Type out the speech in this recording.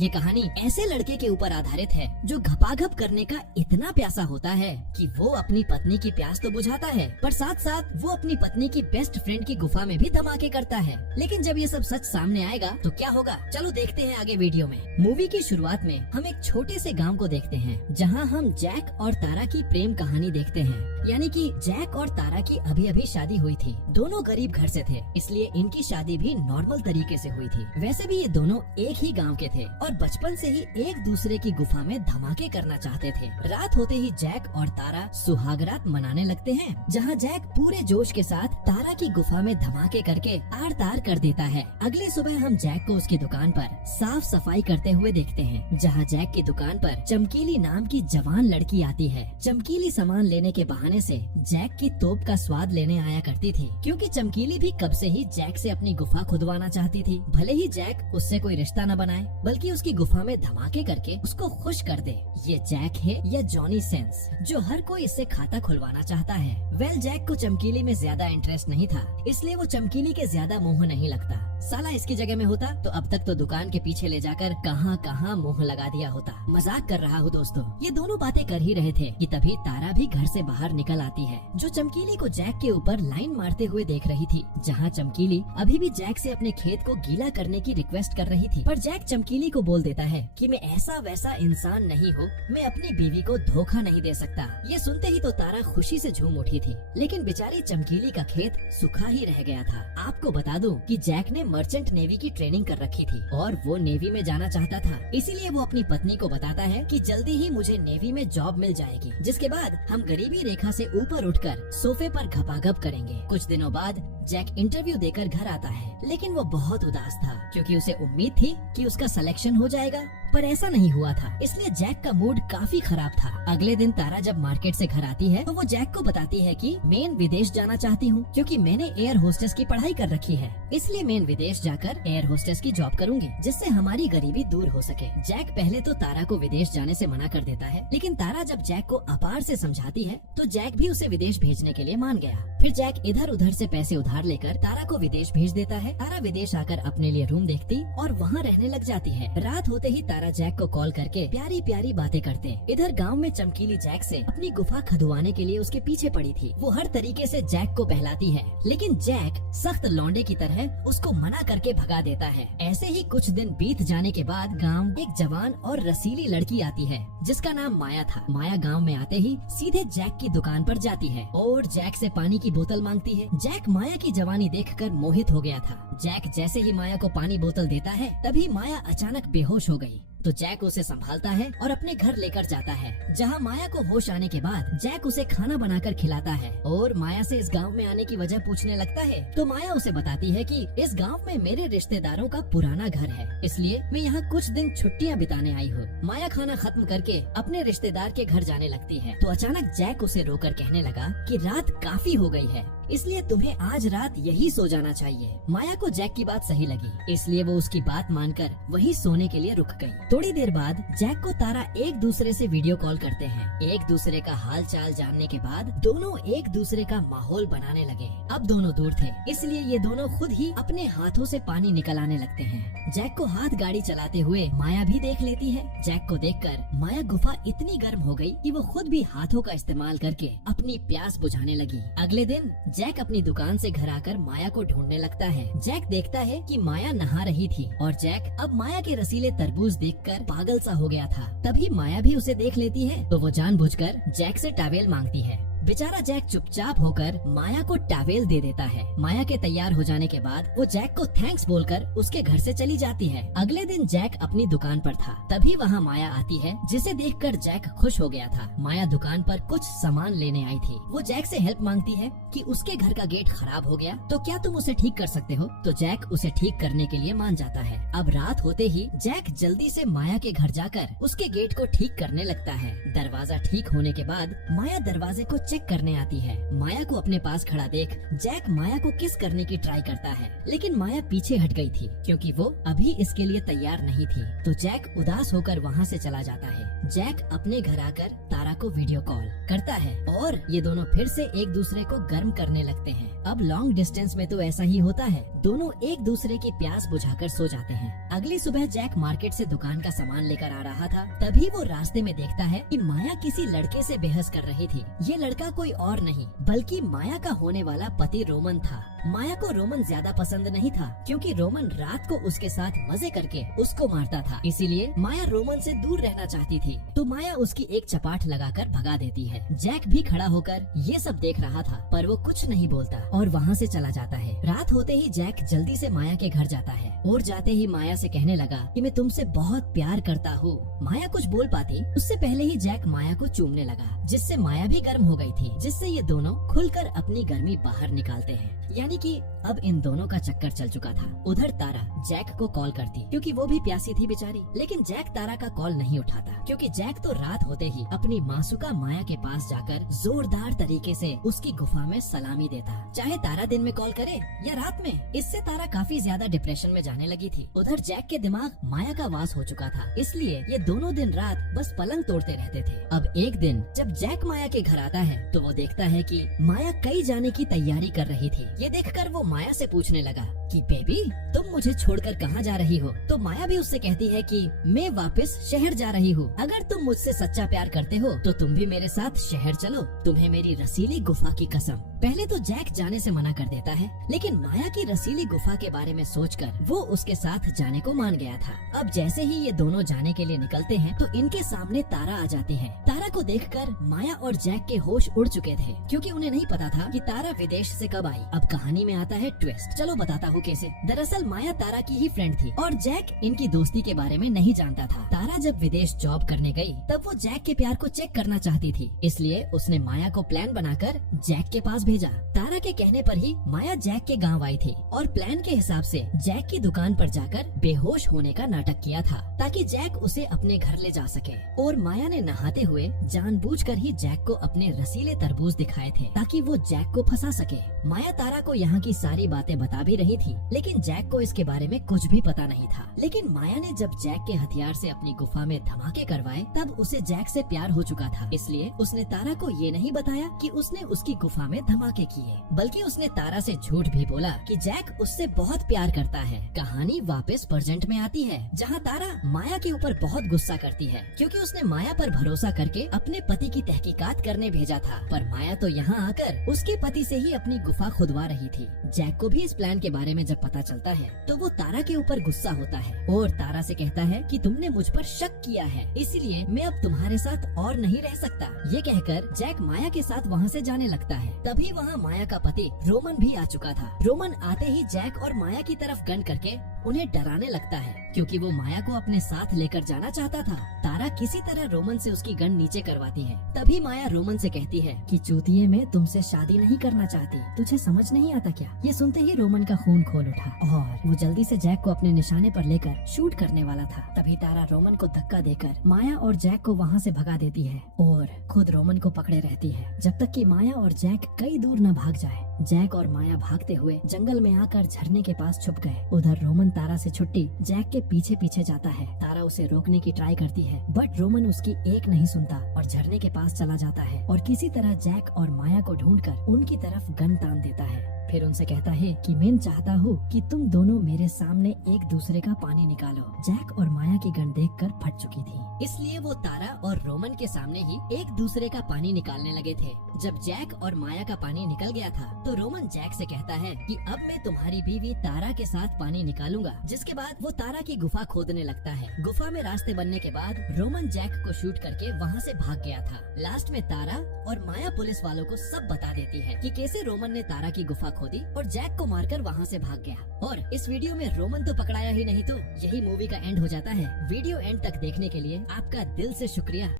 ये कहानी ऐसे लड़के के ऊपर आधारित है जो घपाघप करने का इतना प्यासा होता है कि वो अपनी पत्नी की प्यास तो बुझाता है, पर साथ साथ वो अपनी पत्नी की बेस्ट फ्रेंड की गुफा में भी धमाके करता है। लेकिन जब ये सब सच सामने आएगा तो क्या होगा, चलो देखते हैं आगे वीडियो में। मूवी की शुरुआत में हम एक छोटे से गाँव को देखते हैं जहाँ हम जैक और तारा की प्रेम कहानी देखते हैं। यानी कि जैक और तारा की अभी अभी शादी हुई थी। दोनों गरीब घर से थे, इसलिए इनकी शादी भी नॉर्मल तरीके से हुई थी। वैसे भी ये दोनों एक ही गांव के थे और बचपन से ही एक दूसरे की गुफा में धमाके करना चाहते थे। रात होते ही जैक और तारा सुहागरात मनाने लगते हैं, जहां जैक पूरे जोश के साथ तारा की गुफा में धमाके करके आर तार कर देता है। अगली सुबह हम जैक को उसकी दुकान पर साफ सफाई करते हुए देखते हैं, जहां जैक की दुकान पर चमकीली नाम की जवान लड़की आती है। चमकीली सामान लेने के बहाने से जैक की तोप का स्वाद लेने आया करती थी, क्योंकि चमकीली भी कब से ही जैक से अपनी गुफा खुदवाना चाहती थी। भले ही जैक उससे कोई रिश्ता न बनाए, बल्कि उसकी गुफा में धमाके करके उसको खुश कर दे। ये जैक है या जॉनी सेंस, जो हर कोई इससे खाता खुलवाना चाहता है। जैक को चमकीली में ज्यादा इंटरेस्ट नहीं था, इसलिए वो चमकीली के ज्यादा मुंह नहीं लगता। साला इसकी जगह में होता तो अब तक तो दुकान के पीछे ले जाकर कहाँ कहाँ मुंह लगा दिया होता। मजाक कर रहा हूँ दोस्तों। ये दोनों बातें कर ही रहे थे कि तभी तारा भी घर से बाहर निकल आती है, जो चमकीली को जैक के ऊपर लाइन मारते हुए देख रही थी। जहाँ चमकीली अभी भी जैक से अपने खेत को गीला करने की रिक्वेस्ट कर रही थी, पर जैक चमकीली को बोल देता है कि मैं ऐसा वैसा इंसान नहीं हूँ, मैं अपनी बीवी को धोखा नहीं दे सकता। ये सुनते ही तो तारा खुशी से झूम उठी थी, लेकिन बेचारी चमकीली का खेत सूखा ही रह गया था। आपको बता दूं कि जैक ने मर्चेंट नेवी की ट्रेनिंग कर रखी थी और वो नेवी में जाना चाहता था, इसीलिए वो अपनी पत्नी को बताता है कि जल्दी ही मुझे नेवी में जॉब मिल जाएगी, जिसके बाद हम गरीबी रेखा से ऊपर उठकर सोफे पर घपाघप करेंगे। कुछ दिनों बाद जैक इंटरव्यू देकर घर आता है, लेकिन वो बहुत उदास था, क्योंकि उसे उम्मीद थी कि उसका सिलेक्शन हो जाएगा, पर ऐसा नहीं हुआ था। इसलिए जैक का मूड काफी खराब था। अगले दिन तारा जब मार्केट से घर आती है तो वो जैक को बताती है कि मैं विदेश जाना चाहती हूँ, क्योंकि मैंने एयर होस्टेस की पढ़ाई कर रखी है, इसलिए मैं विदेश जाकर एयर होस्टेस की जॉब करूंगी, जिससे हमारी गरीबी दूर हो सके। जैक पहले तो तारा को विदेश जाने से मना कर देता है, लेकिन तारा जब जैक को अपार से समझाती है तो जैक भी उसे विदेश भेजने के लिए मान गया। फिर जैक इधर उधर से पैसे उधार लेकर तारा को विदेश भेज देता है। तारा विदेश आकर अपने लिए रूम देखती और वहाँ रहने लग जाती है। रात होते ही तारा जैक को कॉल करके प्यारी प्यारी बातें करते। इधर गांव में चमकीली जैक से अपनी गुफा खुदवाने के लिए उसके पीछे पड़ी थी। वो हर तरीके से जैक को बहलाती है, लेकिन जैक सख्त लौंडे की तरह उसको मना करके भगा देता है। ऐसे ही कुछ दिन बीत जाने के बाद गांव एक जवान और रसीली लड़की आती है, जिसका नाम माया था। माया गांव में आते ही सीधे जैक की दुकान पर जाती है और जैक से पानी की बोतल मांगती है। जैक माया की जवानी देखकर मोहित हो गया था। जैक जैसे ही माया को पानी बोतल देता है, तभी माया अचानक बेहोश हो गई। तो जैक उसे संभालता है और अपने घर लेकर जाता है, जहां माया को होश आने के बाद जैक उसे खाना बनाकर खिलाता है और माया से इस गांव में आने की वजह पूछने लगता है। तो माया उसे बताती है कि इस गांव में मेरे रिश्तेदारों का पुराना घर है, इसलिए मैं यहाँ कुछ दिन छुट्टियाँ बिताने आई हूँ। माया खाना खत्म करके अपने रिश्तेदार के घर जाने लगती है, तो अचानक जैक उसे रोकर कहने लगा कि रात काफी हो गई है, इसलिए तुम्हें आज रात यही सो जाना चाहिए। माया को जैक की बात सही लगी, इसलिए वो उसकी बात मानकर वहीं सोने के लिए रुक गई। थोड़ी देर बाद जैक को तारा एक दूसरे से वीडियो कॉल करते हैं। एक दूसरे का हाल चाल जानने के बाद दोनों एक दूसरे का माहौल बनाने लगे। अब दोनों दूर थे, इसलिए ये दोनों खुद ही अपने हाथों से पानी निकलाने लगते हैं। जैक को हाथ गाड़ी चलाते हुए माया भी देख लेती है। जैक को देखकर माया गुफा इतनी गर्म हो गई कि वो खुद भी हाथों का इस्तेमाल करके अपनी प्यास बुझाने लगी। अगले दिन जैक अपनी दुकान से घर आकर माया को ढूंढने लगता है। जैक देखता है कि माया नहा रही थी और जैक अब माया के रसीले तरबूज देखकर पागल सा हो गया था। तभी माया भी उसे देख लेती है, तो वो जानबूझकर जैक से टॉवेल मांगती है। बेचारा जैक चुपचाप होकर माया को टॉवेल दे देता है। माया के तैयार हो जाने के बाद वो जैक को थैंक्स बोलकर उसके घर से चली जाती है। अगले दिन जैक अपनी दुकान पर था, तभी वहाँ माया आती है, जिसे देखकर जैक खुश हो गया था। माया दुकान पर कुछ सामान लेने आई थी। वो जैक से हेल्प मांगती है कि उसके घर का गेट खराब हो गया, तो क्या तुम उसे ठीक कर सकते हो? तो जैक उसे ठीक करने के लिए मान जाता है। अब रात होते ही जैक जल्दी से माया के घर जाकर उसके गेट को ठीक करने लगता है। दरवाजा ठीक होने के बाद माया दरवाजे को चेक करने आती है। माया को अपने पास खड़ा देख जैक माया को किस करने की ट्राई करता है, लेकिन माया पीछे हट गई थी, क्योंकि वो अभी इसके लिए तैयार नहीं थी। तो जैक उदास होकर वहाँ से चला जाता है। जैक अपने घर आकर तारा को वीडियो कॉल करता है और ये दोनों फिर से एक दूसरे को गर्म करने लगते हैं। अब लॉन्ग डिस्टेंस में तो ऐसा ही होता है, दोनों एक दूसरे की प्यास बुझाकर सो जाते हैं। अगली सुबह जैक मार्केट से दुकान का सामान लेकर आ रहा था, तभी वो रास्ते में देखता है कि माया किसी लड़के से बहस कर रही थी। ये लड़का कोई और नहीं बल्कि माया का होने वाला पति रोमन था। माया को रोमन ज्यादा पसंद नहीं था, क्योंकि रोमन रात को उसके साथ मजे करके उसको मारता था, इसीलिए माया रोमन से दूर रहना चाहती थी। तो माया उसकी एक चपाट लगाकर भगा देती है। जैक भी खड़ा होकर ये सब देख रहा था, पर वो कुछ नहीं बोलता और वहाँ से चला जाता है। रात होते ही जैक जल्दी से माया के घर जाता है और जाते ही माया से कहने लगा कि मैं तुमसे बहुत प्यार करता हूँ। माया कुछ बोल पाती उससे पहले ही जैक माया को चूमने लगा, जिससे माया भी गर्म हो गई थी, जिससे ये दोनों खुलकर अपनी गर्मी बाहर निकालते हैं। यानी कि अब इन दोनों का चक्कर चल चुका था। उधर तारा जैक को कॉल करती, क्योंकि वो भी प्यासी थी बेचारी, लेकिन जैक तारा का कॉल नहीं उठाता, क्योंकि जैक तो रात होते ही अपनी मासूका माया के पास जाकर जोरदार तरीके से उसकी गुफा में सलामी देता, चाहे तारा दिन में कॉल करे या रात में। इससे तारा काफी ज्यादा डिप्रेशन में जाने लगी थी। उधर जैक के दिमाग माया का वास हो चुका था, इसलिए ये दोनों दिन रात बस पलंग तोड़ते रहते थे। अब एक दिन जब जैक माया के घर आता है तो वो देखता है कि माया कहीं जाने की तैयारी कर रही थी। ये देखकर वो माया से पूछने लगा कि बेबी तुम मुझे छोड़कर कहाँ जा रही हो? तो माया भी उससे कहती है कि मैं वापस शहर जा रही हूँ। अगर तुम मुझसे सच्चा प्यार करते हो तो तुम भी मेरे साथ शहर चलो, तुम्हें मेरी रसीली गुफा की कसम। पहले तो जैक जाने से मना कर देता है, लेकिन माया की रसीली गुफा के बारे में सोचकर वो उसके साथ जाने को मान गया था। अब जैसे ही ये दोनों जाने के लिए निकलते हैं तो इनके सामने तारा आ जाती है। तारा को देखकर माया और जैक के होश उड़ चुके थे, क्योंकि उन्हें नहीं पता था कि तारा विदेश से कब आई। अब कहानी में आता है ट्विस्ट, चलो बताता हूँ कैसे। दरअसल माया तारा की ही फ्रेंड थी और जैक इनकी दोस्ती के बारे में नहीं जानता था। तारा जब विदेश जॉब करने गई तब वो जैक के प्यार को चेक करना चाहती थी, इसलिए उसने माया को प्लान बनाकर जैक के पास भेजा। तारा के कहने पर ही माया जैक के गांव आई थी और प्लान के हिसाब से जैक की दुकान पर जाकर बेहोश होने का नाटक किया था, ताकि जैक उसे अपने घर ले जा सके। और माया ने नहाते हुए जानबूझकर ही जैक को अपने रसीले तरबूज दिखाए थे, ताकि वो जैक को फंसा सके। माया तारा को यहाँ की सारी बातें बता भी रही थी, लेकिन जैक को इसके बारे में कुछ भी पता नहीं था। लेकिन माया ने जब जैक के हथियार से अपनी गुफा में धमाके करवाए तब उसे जैक से प्यार हो चुका था, इसलिए उसने तारा को ये नहीं बताया कि उसने उसकी गुफा में धमाके किए, बल्कि उसने तारा से झूठ भी बोला कि जैक उससे बहुत प्यार करता है। कहानी वापस प्रेजेंट में आती है, जहाँ तारा माया के ऊपर बहुत गुस्सा करती है, क्योंकि उसने माया पर भरोसा करके अपने पति की तहकीकात करने भेजा था, पर माया तो यहाँ आकर उसके पति से ही अपनी गुफा खुदवा रही थी। जैक को भी इस प्लान के बारे में जब पता चलता है तो वो तारा के ऊपर गुस्सा होता है और तारा से कहता है कि तुमने मुझ पर शक किया है, इसलिए मैं अब तुम्हारे साथ और नहीं रह सकता। ये कहकर जैक माया के साथ वहाँ से जाने लगता है। तभी वहाँ माया का पति रोमन भी आ चुका था। रोमन आते ही जैक और माया की तरफ गन करके उन्हें डराने लगता है, क्योंकि वो माया को अपने साथ लेकर जाना चाहता था। तारा किसी तरह रोमन से उसकी गन नीचे करवाती है। तभी माया रोमन से कहती है कि चूतिए, मैं तुमसे शादी नहीं करना चाहती, तुझे समझ नहीं आता क्या? ये सुनते ही रोमन का खून खोल उठा और वो जल्दी से जैक को अपने निशाने पर लेकर शूट करने वाला था। तभी तारा रोमन को धक्का देकर माया और जैक को वहाँ से भगा देती है और खुद रोमन को पकड़े रहती है, जब तक कि माया और जैक कई दूर न भाग जाए। जैक और माया भागते हुए जंगल में आकर झरने के पास छुप गए। उधर रोमन तारा से छुट्टी जैक के पीछे पीछे जाता है। तारा उसे रोकने की ट्राई करती है, बट रोमन उसकी एक नहीं सुनता और झरने के पास चला जाता है और किसी तरह जैक और माया को ढूंढकर उनकी तरफ गन तान देता है। फिर उनसे कहता है कि मैं चाहता हूँ कि तुम दोनों मेरे सामने एक दूसरे का पानी निकालो। जैक और माया की गन देखकर फट चुकी थी, इसलिए वो तारा और रोमन के सामने ही एक दूसरे का पानी निकालने लगे थे। जब जैक और माया का पानी निकल गया था तो रोमन जैक से कहता है कि अब मैं तुम्हारी बीवी तारा के साथ पानी निकालूंगा, जिसके बाद वो तारा की गुफा खोदने लगता है। गुफा में रास्ते बनने के बाद रोमन जैक को शूट करके वहाँ से भाग गया था। लास्ट में तारा और माया पुलिस वालों को सब बता देती है कि कैसे रोमन ने तारा की गुफा खोदी और जैक को मारकर वहाँ से भाग गया। और इस वीडियो में रोमन तो पकड़ाया ही नहीं, तो यही मूवी का एंड हो जाता है। वीडियो एंड तक देखने के लिए आपका दिल से शुक्रिया।